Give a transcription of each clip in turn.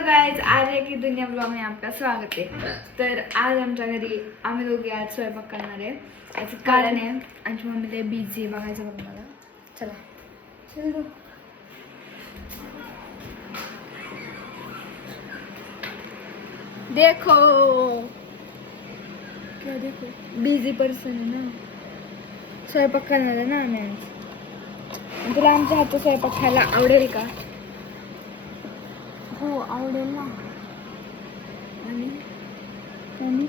Hello guys, Arya की दुनिया blog में आपका स्वागत है। तर आज आमच्या घरी आम्ही दोघे आज स्वयंपाक करणार आहे। याचं कारण आहे आमची मम्मी लय बिझी आहे, बघायचं बघ मला। चला चलो देखो क्या देखो, बिझी पर्सन आहे ना, स्वयंपाक करणार आहे ना आम्ही आज। तुला आमच्या हातचा स्वयंपाक खायला आवडेल का? हो आवडेल ना। आणि आणि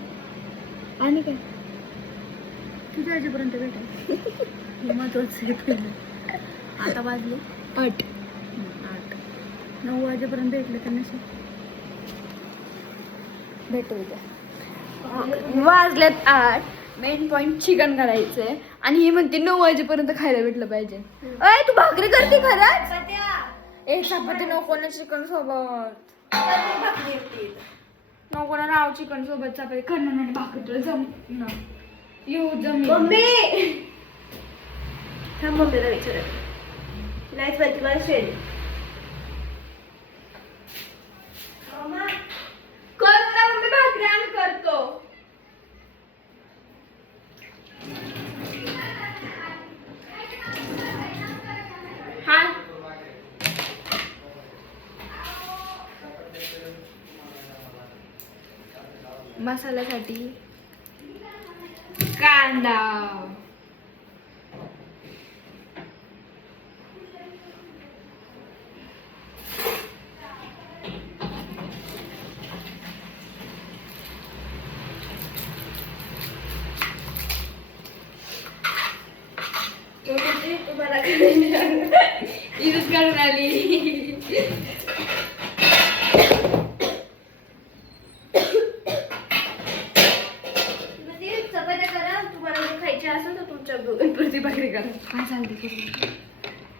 आणि काय किती वाजेपर्यंत भेटेल? हे महत्वाचं आहे पहिलं। आता वाजले 8 9 वाजेपर्यंत भेटले का नसेल भेटेल का? वाजलेत 8। मेन पॉइंट चिकन करायचंय आणि ही म्हणते 9 वाजेपर्यंत खायला भेटलं पाहिजे। अय तू भाकरी करते खरंच? एक चपाती नको ना चिकन सोबत, नको ना राव चिकन सोबत चपाती करणार नाही, भाकरी तुला जम येऊ जम मम्मी थांब, मम्मीला विचार नाहीच माहिती मला शेड करू ना मम्मी, भाकरी आम्ही करतो। हा मसाल्यासाठी कांदा, तुम्हाला इथेच काढून आली। चपात्या करा, तुम्हाला जर खायची असेल तर तुमच्या दोघांवरती भाकरी करा। काय चालते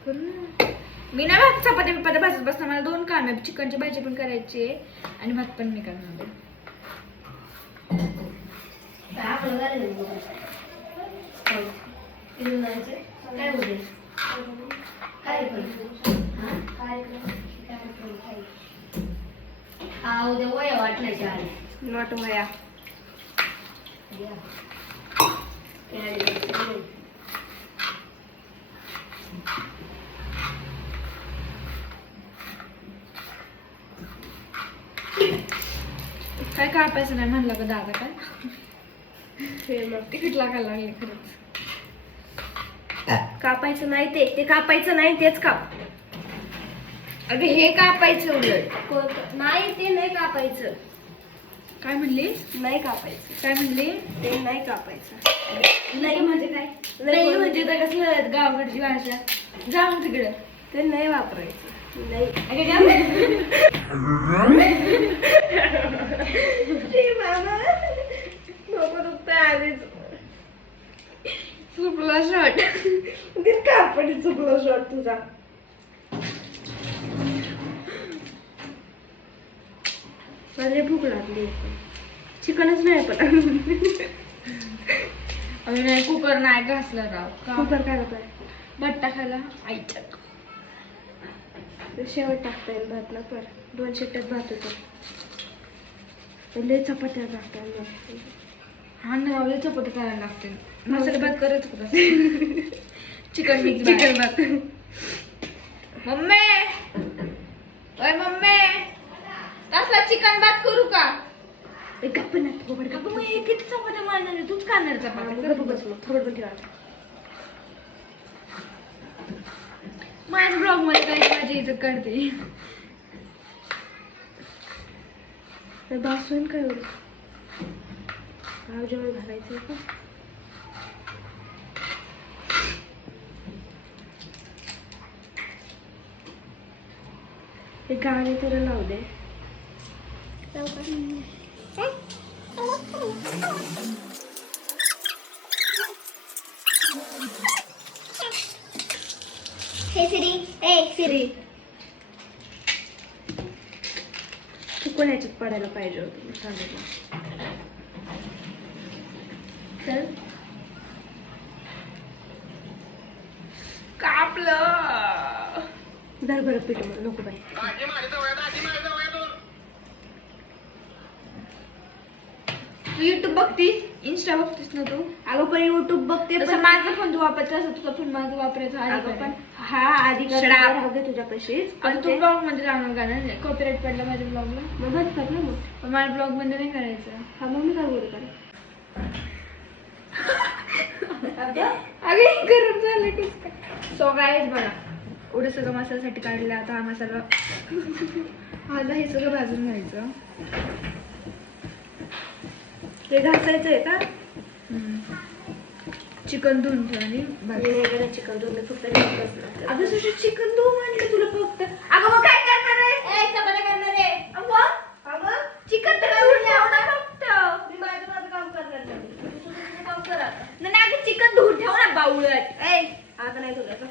करू ना। मी ना भात चपाती बिपाती भाजत बसणार, मला 2 काम आहे, चिकनची भाजी पण करायची आहे आणि भात पण मी करणार आहे। काय होते काय उद्या वया वाटण्याच्या नॉट वया काय कापायचं नाही म्हणलं का दादा? काय तिकीट लागायला लागले खरंच। कापायचं नाही ते कापायचं नाही, तेच काप। अगं हे कापायचं उलट नाही, ते नाही कापायचं। काय म्हणली? नाही कापायचं। काय म्हणली? ते नाही कापायचं। नाही म्हणजे काय? नाही म्हणजे तर कसलं गावकडची भाषा, जाऊ तिकडं। ते नाही वापरायचं। नाही चुकला शॉट, कापड चुकला शॉट तुझा। माझे भूक लागली, चिकनच नाही पण नाही कुकर नाही घासला राव। कुकर काय होत? बट्टा खायला आईच्या शेवट टाकता येईल भात ना, पर 2 शिट्ट्यात भात होतो। लय चपात्या टाकतात। हा ना राव, चपाती करायला लागते। मसाले भात करत होता चिकन भात। मम्मी ओय मम्मी, कसला चिकन भात करू का? गप्प ना थोबड अगं मग हे किती चपात्या मारणार आहे? तूच खाणार चपात्या? गप्प बस मग, थोबड पण ठेवा। माझ्या ब्लॉग मध्ये काही माझी इज्जत करते। भासून काय एवढं गाव जेवण घालायचं का? हे गाणे तर लावू दे। हे सिरी, ए सिरी, चुकून ह्याच्यात पडायला पाहिजे होतं सांगितलं। चल कापलं धर बरं पीठ नको बाई। तू युट्यूब बघतीस, इंस्टा बघतीस ना तू? अगं पण युट्यूब बघते तसं पण माझा फोन तू वापरते असं तुझा फोन माझा वापरायचा अगं पण हा आधी Shut up. तुझ्यापाशीच आता तू ब्लॉग मध्ये लावणार का ना कॉपीराइट पडला माझ्या ब्लॉगला. मग बसतात ना मग. पण मला ब्लॉग मध्ये नाही करायचं. हा मग मी काय बोलू काय अगं हे गरम झालं कसं काय. सो गाईज बघा एवढं सगळं मसाल्यासाठी काढलं. आता हा मसाला आता हे सगळं भाजून घ्यायचं. ते घासायचंय का चिकन धुवून ठेव आणि भाज. चिकन दोन फक्त अगं तुझं चिकन धुवून म्हणलं तुला फक्त. अगं मग काय करणार आहे? करणार आहे अगं चिकन तर धुवून ठेव ना फक्त. मी माझं काम करणार नाही. तू तुझं काम कर आता. नाही अगं चिकन धुवून ठेव ना बावळट. आता नाही तुला का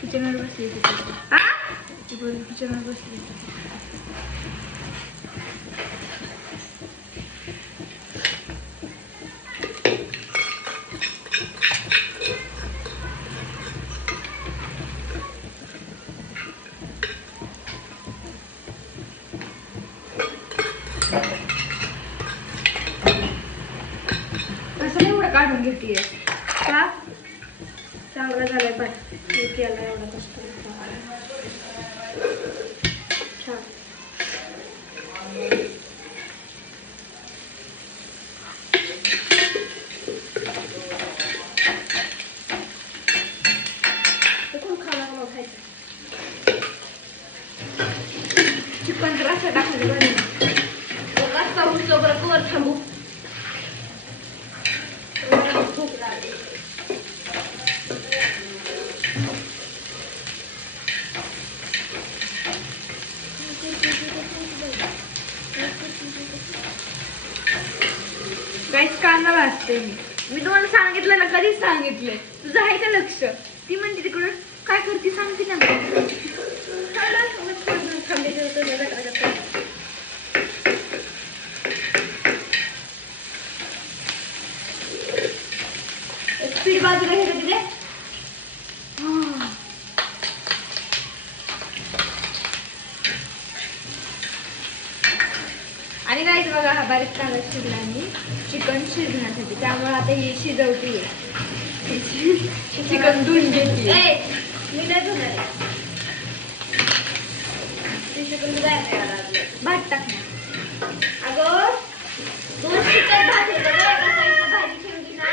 किचनवर बसली किचनवर बसली. कसं एवढं काढून घेतीये का चांगला झालाय पण मी केला एवढा कष्ट छान. ते कोण खाणार मग खायचं चिकन तर असं टाकलं बरं. रस्ता उचलवर कवर थांबू मला भूक लागली. काहीच कांदा भाजते मी तुम्हाला सांगितलं ना कधीच सांगितलंय. तुझं आहे का लक्ष? ती म्हणते तिकडून काय करते सांगते ना. स्पीड बाजूला हे तिथे आणि नाही बघा हा बारीक कांदा शिजला आणि चिकन शिजण्यासाठी. त्यामुळे आता ही शिजवते. चिकन धुवून घेतली. मी नाही धुणार आहे. ते चिकन भात टाक. अगं 2 चिकन भाजी भाजी ठेवली ना.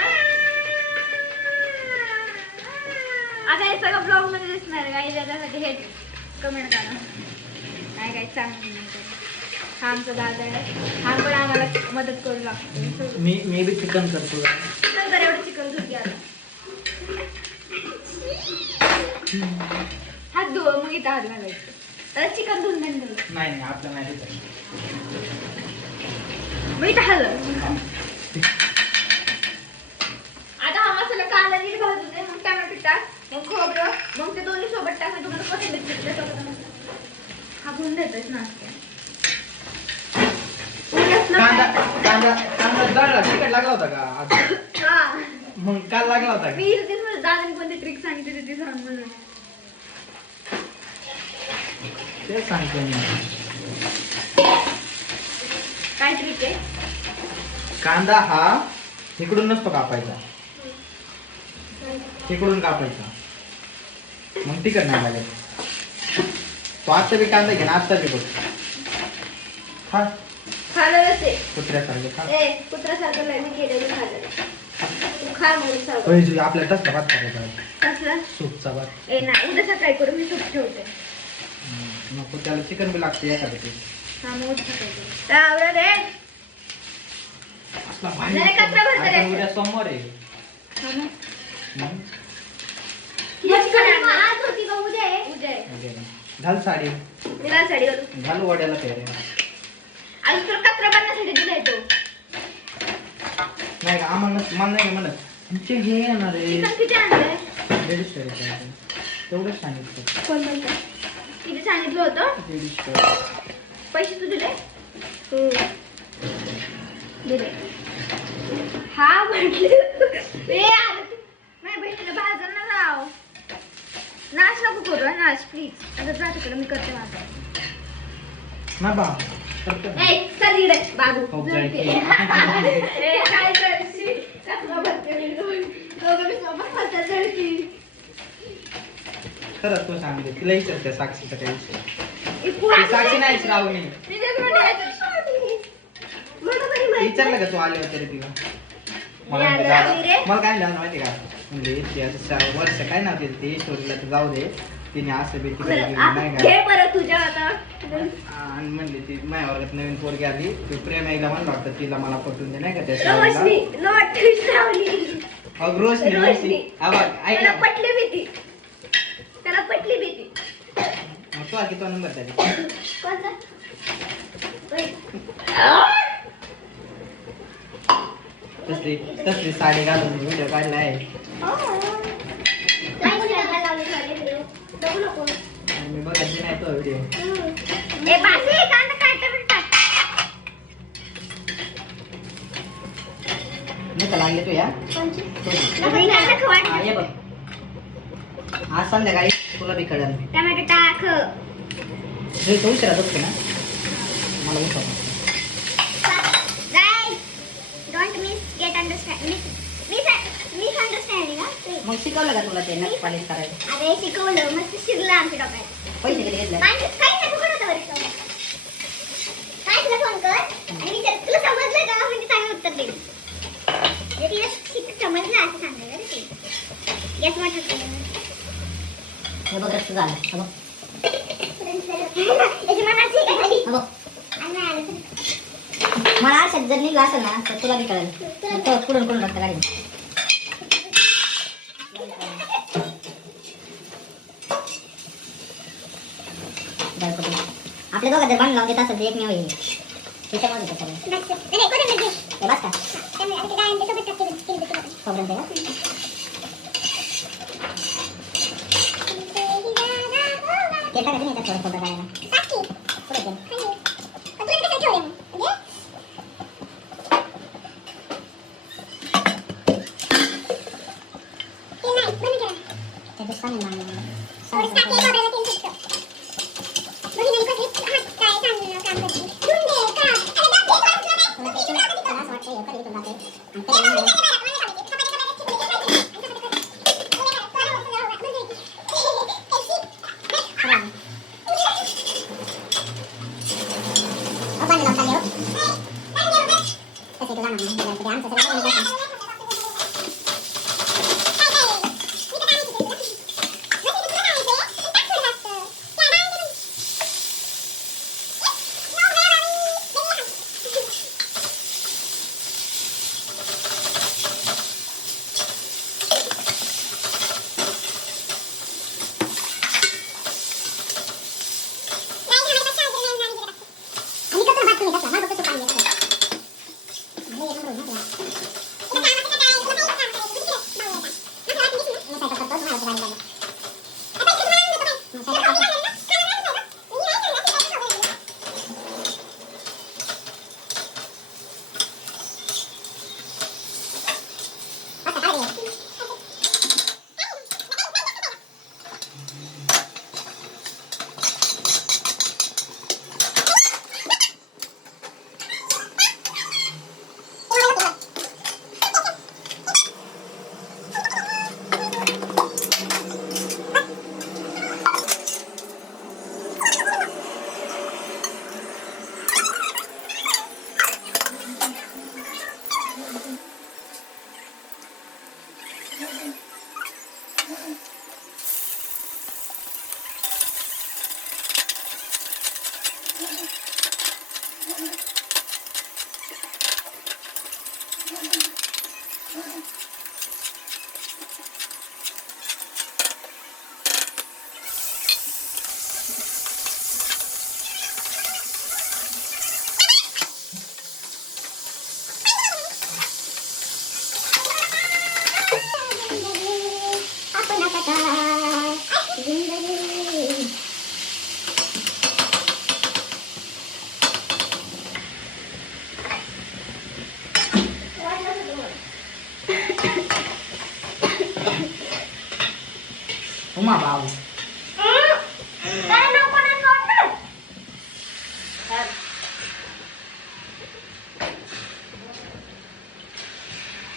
आता हे सगळं ब्लॉग मध्ये दिसणार काही त्याच्यासाठी हे कमेंट करा. काय काय सांग. हा आमचा दादा आहे. हा पण आम्हाला मदत करू लागतो. मी बी चिकन करतो. नंतर एवढं चिकन धुत घ्या. हात धुव मग इथं हात घालायचं. तर चिकन धुवून नाही नाही नाही आपलं नाही देत. मग इथं हलव. आता हा मसाला कांदा नीट भाजून दे. मग टमाटर टाक. मग खोबरं. मग ते दोन्ही सोबत टाक. तुम्हाला कोथिंबीर हा गुण देतोय ना. कांदा कांदा कांदा जळला तिखट लागला होता का आज? हा मग काल लागला होता का? मी तेच म्हणजे दादाने कोणती ट्रिक सांगितली ती सांग म्हणून. तेच सांगतो मी. काय ट्रिक आहे? कांदा हा इकडून नसतो कापायचा, इकडून कापायचा. मग तिखट नाही लागत. तो आत्ता बी कांदा घे ना आत्ताच बघ. खा खाणारच आहे. कुत्र्यासारखे खा. कुत्र्यासारखं नाही मी केलेलं खाल्लं. तू खा म्हणून सांग. ओय जुई, आपल्याला तसला भात करायचा आहे. कसलं? सूपचा भात. नाही उद्या सकाळी करू. मी सूप ठेवते. नको त्याला चिकन बी लागते एखादं ते. हा मग उद्या सकाळी करू. आवडा रे. असला भारी नाही, कचरा भरता रे. आता उद्या सोमवार आहे. हा ना. मग आज होती का उद्या आहे? उद्या आहे. उद्या का? घाल साडी, मी लाल साडी घालू. घाल वड्याला फेऱ्या. अजून तर कचरा बनण्यासाठी दिलाय तो. नाही का आम्हाला मला नाही म्हणत. तुमचे हे येणार आहे चिकन किती आणलंय? 150 रुपये. तेवढंच सांगितलं. कोण म्हणतं? किती सांगितलं होतं? 150. पैसे तू दिले? दिले. हा म्हटले. नाही बहिणीला भाजन ना लाव. नाश नको करू नाश प्लीज. आता जा तिकडे मी करते माझा. ना बा करतो ना. ए, चल इकडे, बाबू. हो, जळकी. ए, काय जळशी? कसलं भरते मी दोन. दोघं बी सोबत भरतात जळशी. खरंच तू सांगते तिला विचारते साक्षीचा काही विषय ए, ती कुणाची साक्षी नाही श्रावणी मी तेच म्हणते. मला तरी माहित विचारलं का तू आले होते रे तिला मी आले आली रे. मला काय झालं माहिती का म्हणजे ती असं वर्ष काय नाव तिचं ते स्टोरीला तर जाऊ दे तिने असं बी तिकडे खरं, गेली आ, नाही घे का बरं तुझ्या आता. आणि म्हणली ती माझ्या वर्गात नवीन पोरगी आली ती प्रेम एकदा म्हणलं वाटतं तिला मला पटवून दे नाही का त्या श्रावणीला. रोशनी, रोशनी श्रावणी. अग रोशनी रोशनी. रोशनी हा बघ ऐक त्याला ना. पटली भीती. त्याला पटली भीती. मग तो किती नंबर त्याची कोणता? वैत. तसली तसली साडी घालून व्हिडिओ काढला आहे काय करायला लावली साडी तुला? बघू नको. आणि मी बघायची नाही तो व्हिडिओ ए, बाजी, कांदा काढते बरं टाक. नाही का लागले तू या कोणची? तो. नाही, कांदा खवाट. हा, ये बघ आज संध्याकाळी तुला बी कळलं टमाटर टाक. हे तो विचारा बघते ना मला उठव Guys, don't misunderstanding, हा? मग शिकवलं का तुला ते नख पालिश करायचं अरे शिकवलं मस्त शिकलं आमच्या डोक्यात. पैसे किती घेतले काही नाही तू करत वरिष्ठ. काय तुला फोन कर आणि विचार तुला समजलं का म्हणजे चांगलं उत्तर दे. म्हणजे तिला समजलं असं सांगायला रे ते. येस वाटत हे बघ रक्त झालं हे बघ. यजमानाची काय झाली? हे बघ आणि आलं तर. मला आरशात जर निघलं असेल ना तर तुला बी कळेल तो कुठून कुठून रक्त काढेल आपल्या दोघात जर भांडण लावून देत असेल तर एकमेव येईल त्याच्यामध्ये सगळं नाही, कोणी नाही. हे बस का त्यामुळे आता ते काय आणते सोबत टाकते केली होती बघा. खोबरं आहे का ते टाकायचं नाही का थोडं खोबरं करायला टाक की. पुढे ते. खाली. पण तुला कसं ठेवलं मग? म्हणजे? ते नाही, बंद करा. ते दुसरं नाही थोडं टाक, हे खोबऱ्याला तेल सुटतं. बघ, ही नेमकं ते हात काय चांगलं काम करते. ठेवून दे, का? अरे बघ, हे थोडं तुला उमा बाबू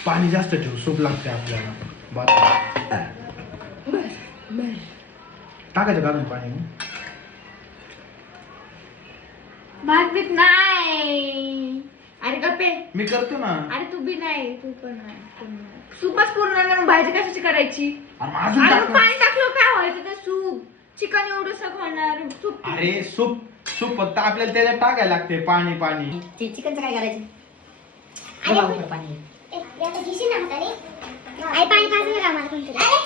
पाणी जास्त ठेव, सूप लागते आपल्याला. टाकायचं घालून पाणी मग. भात बीत नाही. अरे गप्पे. मी करतो ना. अरे तू बी नाही, तू पण नाही. सूपच पूर्ण नाही, मग भाजी कशाची करायची? अरे मग अजून अरे टाक. मग पाणी टाकलं काय व्हायचं ते सूप? चिकन एवढं होणार सूप. अरे सूप सूप फक्त आपल्याला त्याच्यात टाकायला लागते पाणी पाणी. चिकनचं काय करायचं? अरे बघा पाणी. याला घेशील ना हाताने? आई पाणी पाजून नका आम्हाला कोणतरी. काय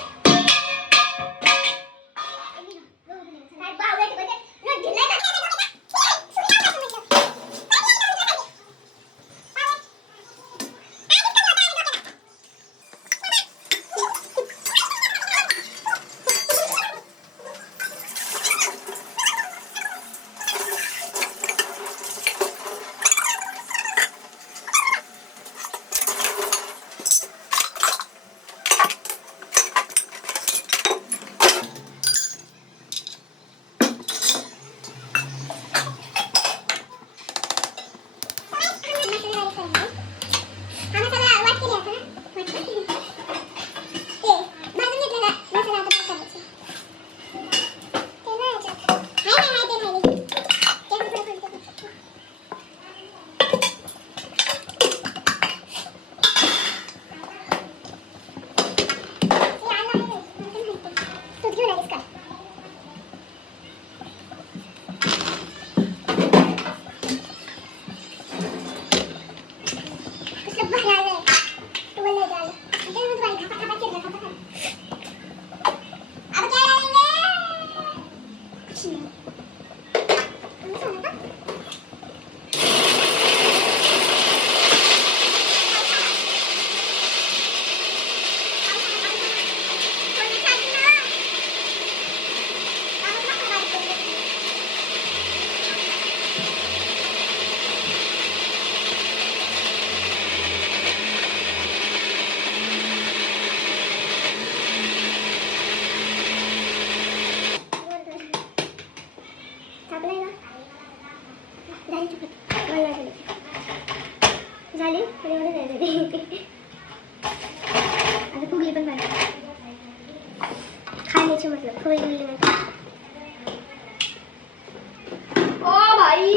बावळट म्हणजे न दिलंय का? झाली आता फुगली पण पाहिजे खाण्याची मतलब फुगली नाही. ओ भाई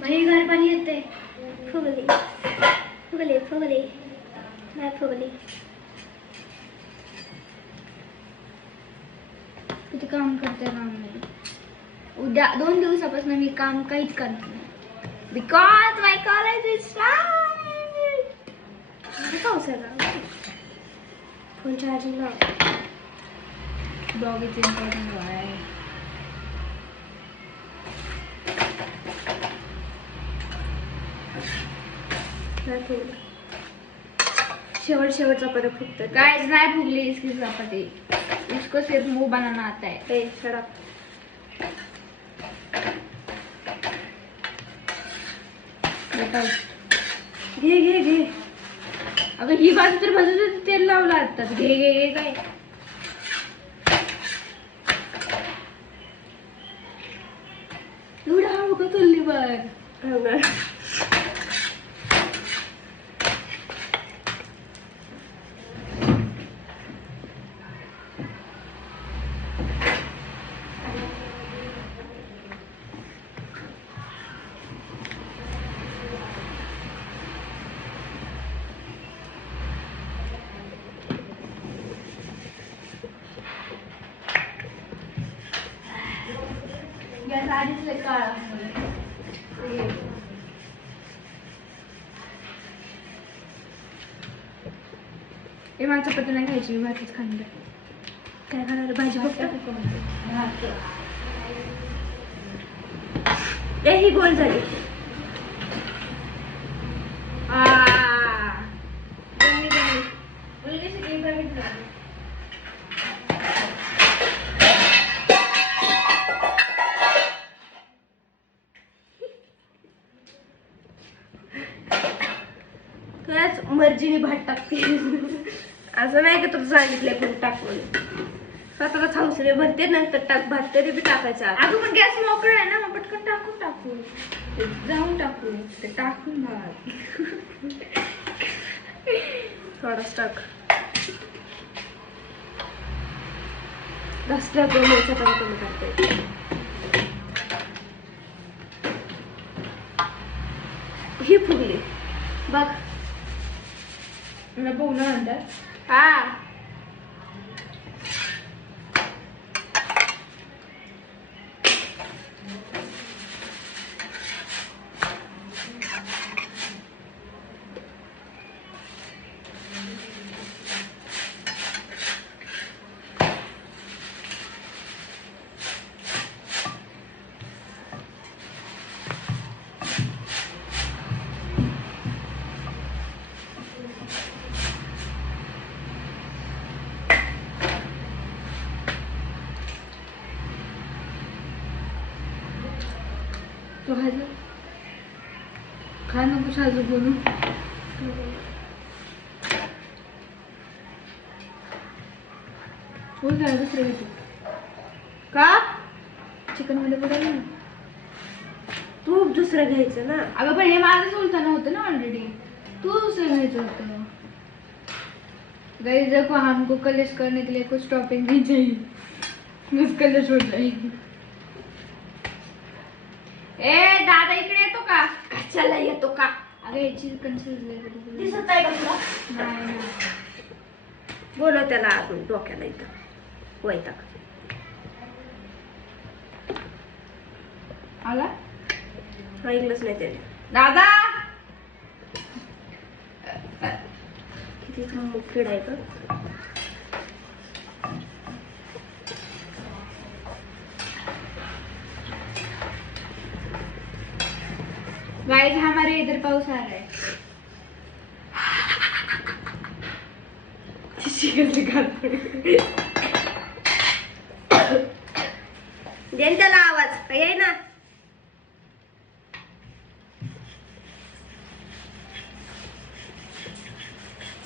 भाई घर पाणी येते. फुगली फुगली फुगली नाही फुगली. किती काम करते ना मी. उद्या 2 दिवसापासून मी काम काहीच करत नाही. Because my college is start. पावसाला फोन चार्जिंग लाव. Dog is important Y. शेवटचा परत फुगत. काय नाही फुगली इसकी चपाती. इसको सिर्फ मुंह बनाना आता है. ए सडक घे घे घे. अगं ही बाजू तर बाजूला तेल लावलं आताच. घे घे घे काय एवढं हळू का चालली बघ. गॅस आधीच लय काळा. हे मला चपाती नाही खायची. मी भातच खाणार. काय खाणार भाजी फक्त. ही गोल झाली. मुलगी शिकली बघितलं. खरंच मर्जीने भात टाकते. असं नाही का तुला सांगितलंय पण टाक म्हणून. स्वतःला हौसले भरते नंतर टाक, भात तरी बी टाकायचा. अगं पण गॅस मोकळा आहे ना, मग पटकन टाकू ते जाऊन टाकू ते टाकून भात. थोडाच टाक. जास्त टाकून कमी करते. ही फुगली बघ. मला पोहणं म्हणतात. हा तो खायचं खा नको साजू बोलू. हो काय दुसरं घेतो का चिकन मध्ये बघायला ना. तू दुसरं घ्यायचं ना. अगं पण हे माझंच उलटानं होतं ना ऑलरेडी. तू दुसरं घ्यायचं होतं. गाइस देखो हमको कलेश करने के लिए कुछ टॉपिंग नहीं चाहिए. बस कलेश हो जाएगी. ए दादा इकडे येतो का? कशाला येतो का? अगं हे चिकन शिजलंय कधी. दिसत आहे का तुला? नाही ना. बोलव त्याला अजून डोक्याला इथं वैताग. आला ऐकलंच नाही त्याने. दादा. किती मुख्य आहे का? गाइस हमारे इधर पाऊस आ रहा है. देन त्याला आवाज काही आहे ना.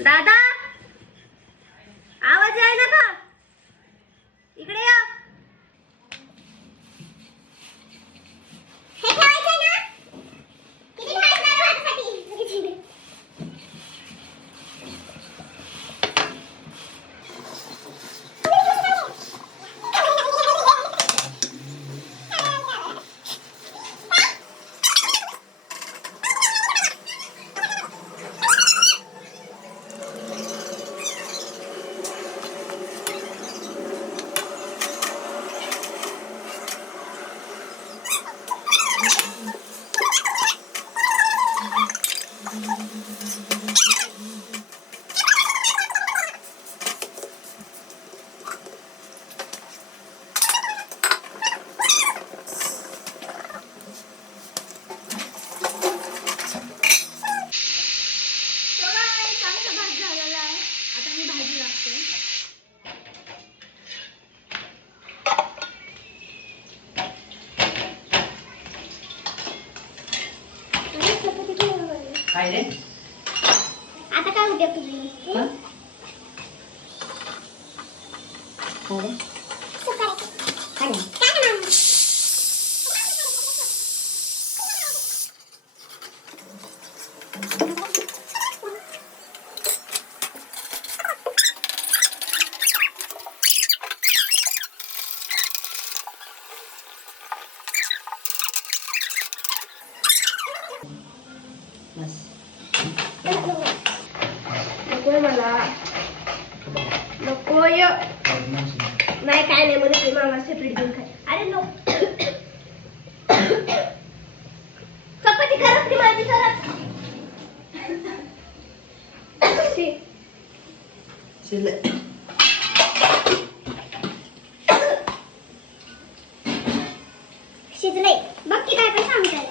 दादा आवाज आहे ना का? इकडे या. हे ठेवायचं ना. किती ठेवायचं भातासाठी? काय रे? आता काय उद्या तुझी? हा? हो रे. बस. नकोय मला. नकोय. नाही काय नाही म्हणत मी मामा सेपरेट घेऊन खाय. अरे नो. चपाती करत ती माझी करत. शिजले. शिजले. बघ की काय पण सांगताय.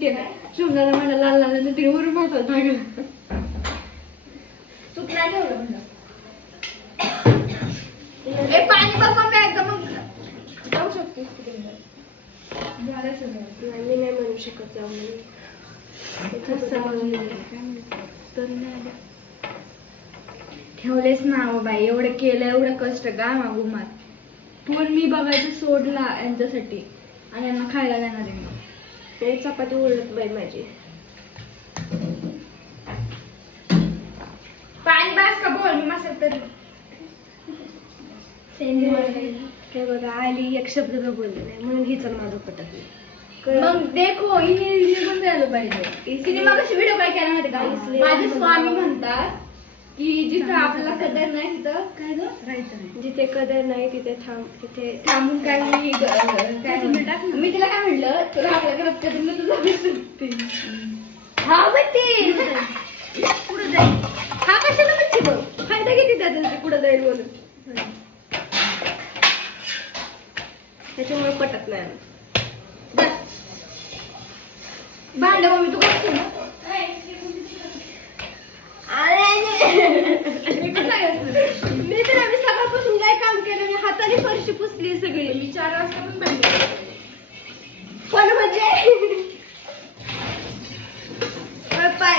केलं शुभदाला मला लाल लाल तिने वरून भातात भागलं तूप नाही ठेवलं म्हणलं ए पाणी बघ मग एकदा मग जाऊ शकतेस झालं सगळं नाही, मी नाही म्हणू शकत जाऊ म्हणून. ठेवलेच ना हो बाई एवढं केलं एवढं कष्ट का मागू मार फोन मी बघायचं सोडला यांच्यासाठी आणि यांना खायला देणार आहे मी ते चपाती उलट बाई माझी. पाणी बास का बोल मी मसाला तरी काय बघा आली एक शब्द तर बोलले नाही म्हणून हिचं माझं पटत नाही. मग देखो हे पण द्यायला पाहिजे तिने मग व्हिडिओ काय केला माहिती का माझे स्वामी म्हणतात की जिथं आपल्याला कदर नाही तिथं काय गं राहायचं नाही जिथे कदर नाही तिथे तिथे थांबून काय मी मी तिला काय म्हणलं तुला आपल्या घरात कदर नाही तुझा विसरते हा बघते पुढे जाईल हा कशाला बघते बघ फायदा किती त्याचा पुढे जाईल बोलून त्याच्यामुळे पटत नाही आम्ही. भांड मम्मी तू करतो ना मी तर आम्ही सकाळपासून काय काम केलं नाही हाताने फरशी पुसली सगळी. मी 4 वाजता पण भांडे पण म्हणजे पाय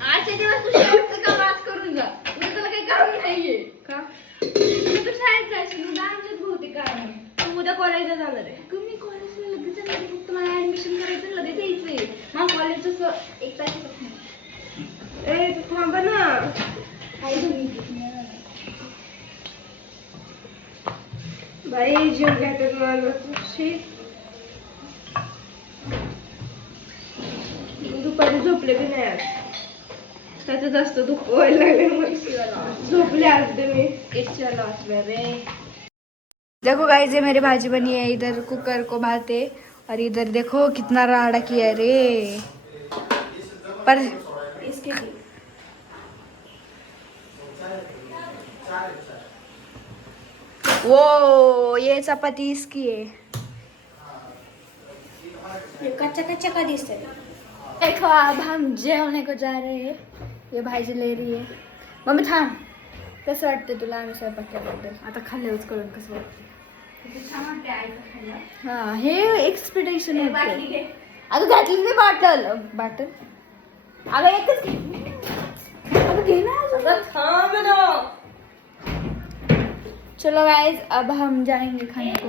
आजच्या दिवस तू शेवटचं काम आज करून जा उद्या तुला काही काम नाहीये का तू तर शाळेत जायची उद्या आमच्याच बहुतेक काम आहे तू उद्या कॉलेजला जाणार आहे. मी कॉलेजला लगेच जाणार आहे. फक्त मला ऍडमिशन करायचं आणि लगेच यायचंय मग कॉलेजचं असं 1 तासात नाही ए तू थांबा ना. काही तुम्ही बाई जीव घ्यायचं मला शी. दुपारी झोपले बी नाही आज त्याचं जास्त दुःख व्हायला लागले मग झोपले आज ते मी. इच्छा लॉस रे देखो गाइस ये मेरी भाजी बनी है इधर कुकर को भात है और इधर देखो कितना राड़ा किया है रे पर इसके वो ये चपाती इसकी है कच्चा कच्चा का दिसतंय. देखो अब हम जेवने को जा रहे हैं ये भाजी ले रही है मम्मी थांब कसं वाटतं तुला आम्ही स्वयंपाक केल्याबद्दल आता खाल्ल्यावरच कळून कसं वाटतं हा हे एक्सपेक्टेशन होते अगं घातली मी बाटल बाटल अगं एकच घे अगं घे ना चलो गाइस अब हम जाएंगे खाने को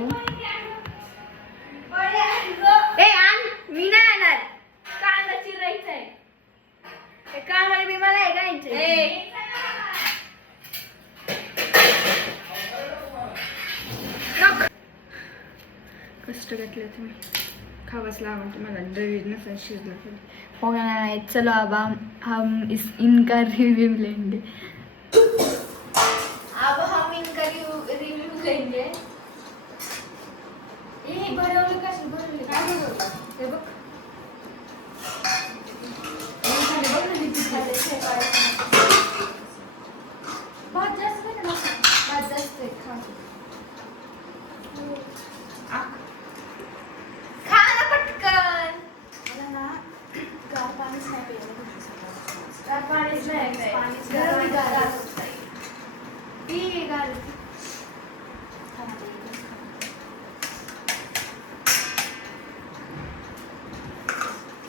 ए आण मी नाही आणणार कांदा चिरायचा आहे कामाला बी मला आहे गायचं कष्ट घेतले तुम्ही खावाच लागून तुम्हाला दवीज नसेल शिजला तरी हो नाही चलो अब हम इनका रिव्यू लेंगे अब हम इनका रिव्यू लेंगे ये भरवलं कसं भरवलं काय भरवलं ते बघ भात जास्त आहे ना भात जास्त आहे खा खा ना पटकन मला ना गार पाणीच नाही प्यायला गार पाणीच नाही गरम गार पी गार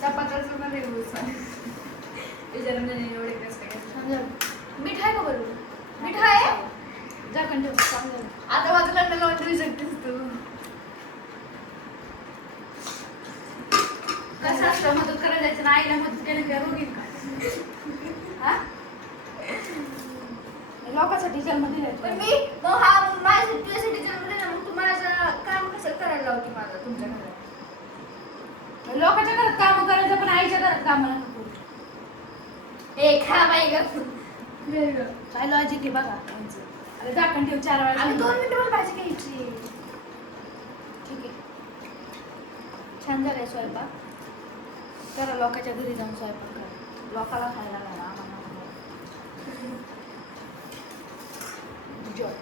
चपात्याचं पण रेव्ह्यू त्याच्यानंतर एवढे कष्ट घेतलं मिठाई का बरोबर मिठाई जा कंटिन्यू चांगलं आता माझं लंडन लावून देऊ शकतेस तू कसं असतं मदत करायला जायचं ना आईला मदत केलं का रोगी का लोकांसाठी जन्म दिलाय पण मी मग हा माझ्या तुझ्यासाठी जन्म दिला मग तुम्हाला काम कसं करायला लावते माझं तुमच्या घरात लोकांच्या घरात काम करायचं पण आईच्या घरात कामाला नको ए खा बाई ग काय लॉजिक आहे बघा अरे झाकण ठेव 4 वेळा 2 मिनिटं मला भाजी घ्यायची ठीक आहे छान झालाय स्वयंपाक करा लोकांच्या घरी जाऊन स्वयंपाक करा लोकाला खायला घाला आम्हाला जॉय